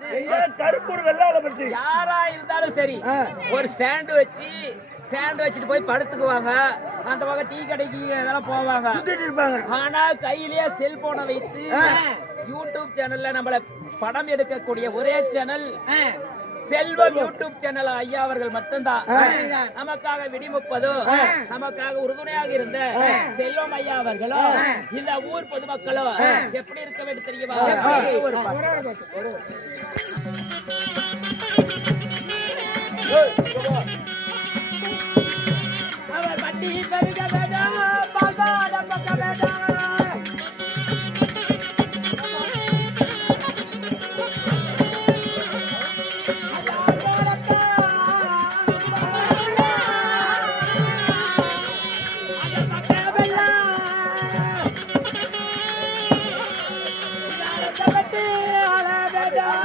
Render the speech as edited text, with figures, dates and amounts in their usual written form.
வந்து கருப்பூர் வெள்ளாள பத்தி யாரா இருந்தாலும் சரி ஒரு ஸ்டாண்ட் வச்சுட்டு போய் படுத்துக்குவாங்க. அந்த பக்கம் டீ கடைக்கு இதெல்லாம் போவாங்க. ஆனா கையிலேயே செல்போனை வைத்து யூடியூப் சேனல்ல நம்மள படம் எடுக்கக்கூடிய ஒரே சேனல் செல்வம் யூடியூப் சேனல் ஐயா அவர்கள் மட்டும்தான். நமக்காக விடிமுப்பதும் நமக்காக உறுதுணையாக இருந்த செல்வம் ஐயா அவர்களும் இந்த ஊர் பொதுமக்களும் எப்படி இருக்க வேண்டும் தெரியுமா? ஒரு